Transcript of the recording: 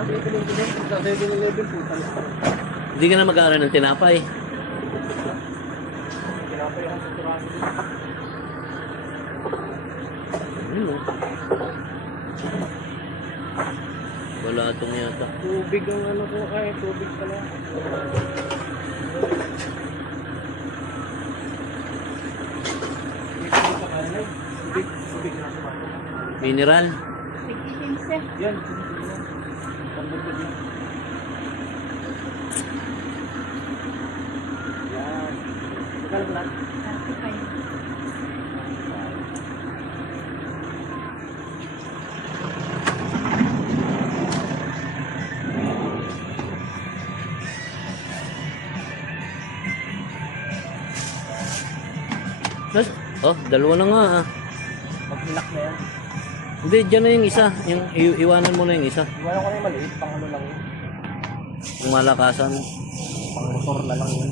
ang pinipili-pili. Sa 7-Eleven po. Hindi ka na mag-aaral ng tinapay. Pinapay ako sa turano. Ayun o. Wala itong yata. Tubig ang ano ko kaya. Tubig pala. Tubig na ito. Mineral. Yan. Pambubog na. Yan. Magkano lang? Oh, dalawa na nga ah. Mag-inak na yan. Hindi, dyan na yung isa. Yung, iwanan mo na yung isa. Iwanan ko na yung maliit. Pang ano lang yun. Kung malakasan. Pang motor na lang yun.